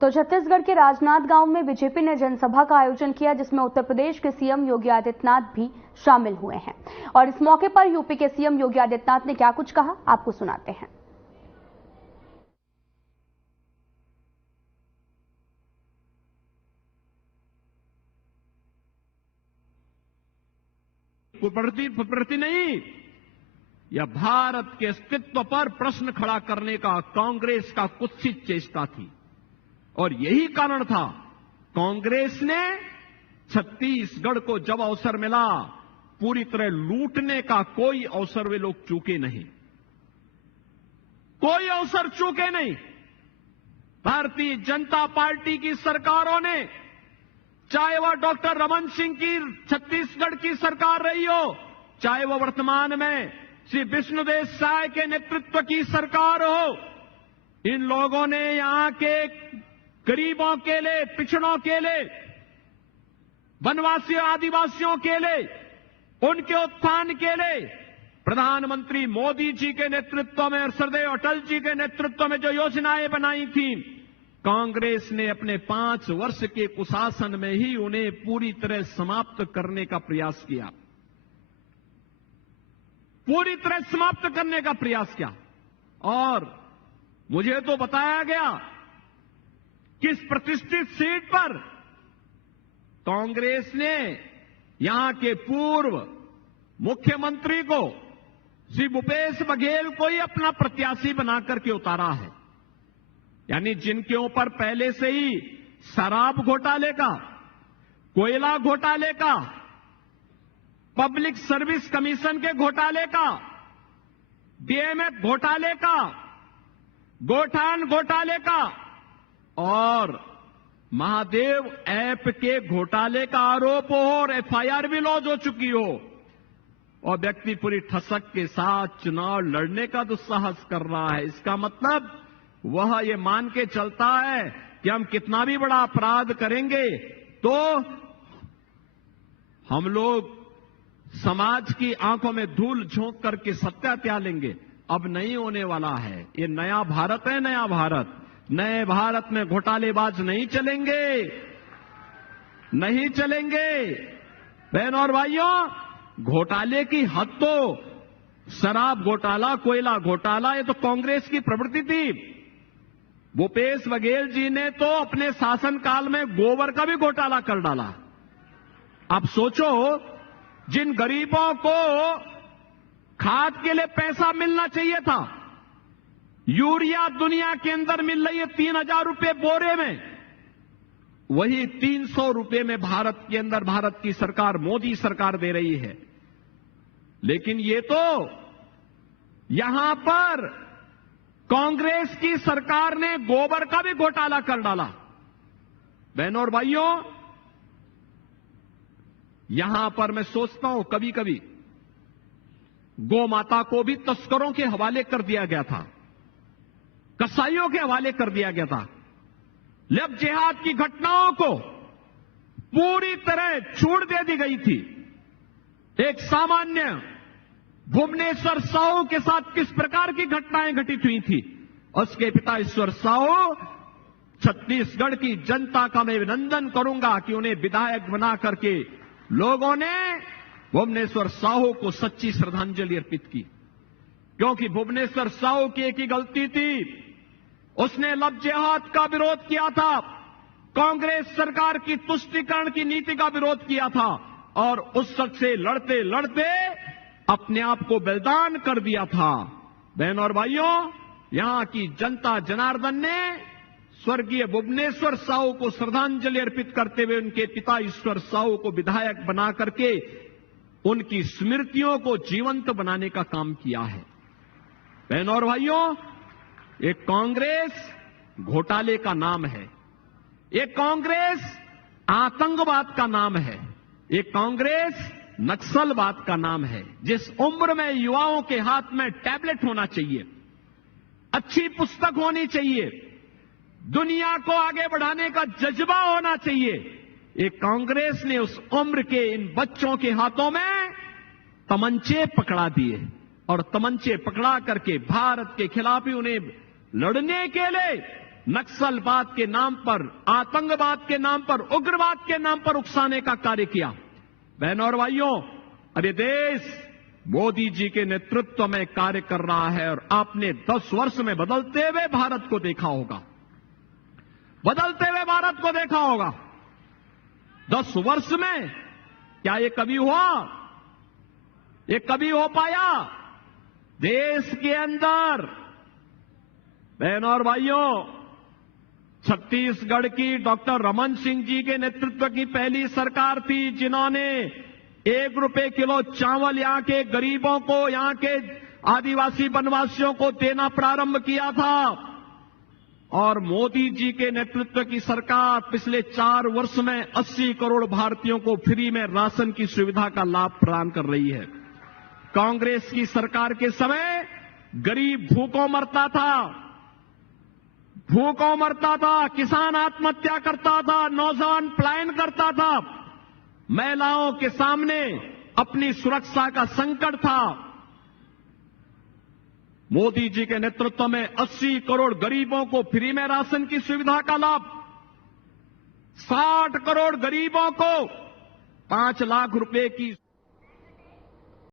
तो छत्तीसगढ़ के राजनांद गांव में बीजेपी ने जनसभा का आयोजन किया, जिसमें उत्तर प्रदेश के सीएम योगी आदित्यनाथ भी शामिल हुए हैं। और इस मौके पर यूपी के सीएम योगी आदित्यनाथ ने क्या कुछ कहा, आपको सुनाते हैं। प्रति नहीं, यह भारत के अस्तित्व पर प्रश्न खड़ा करने का कांग्रेस का कुत्सित चेष्टा थी। और यही कारण था कांग्रेस ने छत्तीसगढ़ को जब अवसर मिला, पूरी तरह लूटने का कोई अवसर वे लोग चूके नहीं, कोई अवसर चूके नहीं। भारतीय जनता पार्टी की सरकारों ने, चाहे वह डॉक्टर रमन सिंह की छत्तीसगढ़ की सरकार रही हो, चाहे वह वर्तमान में श्री विष्णुदेव साय के नेतृत्व की सरकार हो, इन लोगों ने यहां के गरीबों के लिए, पिछड़ों के लिए, वनवासियों आदिवासियों के लिए, उनके उत्थान के लिए प्रधानमंत्री मोदी जी के नेतृत्व में और श्रद्धेय अटल जी के नेतृत्व में जो योजनाएं बनाई थी, कांग्रेस ने अपने 5 वर्ष के कुशासन में ही उन्हें पूरी तरह समाप्त करने का प्रयास किया, पूरी तरह समाप्त करने का प्रयास किया। और मुझे तो बताया गया कि इस प्रतिष्ठित सीट पर कांग्रेस ने यहां के पूर्व मुख्यमंत्री को, श्री भूपेश बघेल को ही अपना प्रत्याशी बनाकर के उतारा है। यानी जिनके ऊपर पहले से ही शराब घोटाले का, कोयला घोटाले का, पब्लिक सर्विस कमीशन के घोटाले का, डीएमएफ घोटाले का, गोठान घोटाले का और महादेव ऐप के घोटाले का आरोप हो और एफआईआर भी लॉन्च हो चुकी हो, और व्यक्ति पूरी ठसक के साथ चुनाव लड़ने का दुस्साहस कर रहा है, इसका मतलब वह ये मान के चलता है कि हम कितना भी बड़ा अपराध करेंगे तो हम लोग समाज की आंखों में धूल झोंक करके सत्या त्याग लेंगे। अब नहीं होने वाला है। ये नया भारत है, नया भारत। नए भारत में घोटालेबाज नहीं चलेंगे, नहीं चलेंगे। बहनों और भाइयों, घोटाले की हद तो शराब घोटाला, कोयला घोटाला, ये तो कांग्रेस की प्रवृत्ति थी। भूपेश बघेल जी ने तो अपने शासनकाल में गोबर का भी घोटाला कर डाला। आप सोचो, जिन गरीबों को खाद के लिए पैसा मिलना चाहिए था, यूरिया दुनिया के अंदर मिल रही है 3000 रुपए बोरे में, वही 300 रुपए में भारत के अंदर भारत की सरकार, मोदी सरकार दे रही है। लेकिन ये तो यहां पर कांग्रेस की सरकार ने गोबर का भी घोटाला कर डाला। बहनों और भाइयों, यहां पर मैं सोचता हूं कभी कभी गौ माता को भी तस्करों के हवाले कर दिया गया था, कसाईयों के हवाले कर दिया गया था। लब जिहाद की घटनाओं को पूरी तरह छूट दे दी गई थी। एक सामान्य भुवनेश्वर साहू के साथ किस प्रकार की घटनाएं घटित हुई थी, उसके पिता ईश्वर साहू, छत्तीसगढ़ की जनता का मैं अभिनंदन करूंगा कि उन्हें विधायक बना करके लोगों ने भुवनेश्वर साहू को सच्ची श्रद्धांजलि अर्पित की। क्योंकि भुवनेश्वर साहू की एक ही गलती थी, उसने लब जिहाद का विरोध किया था, कांग्रेस सरकार की तुष्टीकरण की नीति का विरोध किया था, और उस शख्स से लड़ते लड़ते अपने आप को बलिदान कर दिया था। बहनों और भाइयों, यहां की जनता जनार्दन ने स्वर्गीय भुवनेश्वर साहू को श्रद्धांजलि अर्पित करते हुए उनके पिता ईश्वर साहू को विधायक बना करके उनकी स्मृतियों को जीवंत बनाने का काम किया है। बहनों और भाइयों, ये कांग्रेस घोटाले का नाम है, ये कांग्रेस आतंकवाद का नाम है, ये कांग्रेस नक्सलवाद का नाम है। जिस उम्र में युवाओं के हाथ में टैबलेट होना चाहिए, अच्छी पुस्तक होनी चाहिए, दुनिया को आगे बढ़ाने का जज्बा होना चाहिए, ये कांग्रेस ने उस उम्र के इन बच्चों के हाथों में तमंचे पकड़ा दिए, और तमंचे पकड़ा करके भारत के खिलाफ ही उन्हें लड़ने के लिए नक्सलवाद के नाम पर, आतंकवाद के नाम पर, उग्रवाद के नाम पर उकसाने का कार्य किया। बहनों और भाइयों, अब ये देश मोदी जी के नेतृत्व में कार्य कर रहा है और आपने 10 वर्ष में बदलते हुए भारत को देखा होगा, बदलते हुए भारत को देखा होगा। 10 वर्ष में क्या ये कभी हुआ? ये कभी हो पाया? देश के अंदर, बहनों और भाइयों, छत्तीसगढ़ की डॉक्टर रमन सिंह जी के नेतृत्व की पहली सरकार थी जिन्होंने 1 रुपए किलो चावल यहां के गरीबों को, यहां के आदिवासी वनवासियों को देना प्रारंभ किया था। और मोदी जी के नेतृत्व की सरकार पिछले 4 वर्ष में 80 करोड़ भारतीयों को फ्री में राशन की सुविधा का लाभ प्रदान कर रही है। कांग्रेस की सरकार के समय गरीब भूखों मरता था, भूखों मरता था, किसान आत्महत्या करता था, नौजवान पलायन करता था, महिलाओं के सामने अपनी सुरक्षा का संकट था। मोदी जी के नेतृत्व में 80 करोड़ गरीबों को फ्री में राशन की सुविधा का लाभ, 60 करोड़ गरीबों को 5 लाख रुपए की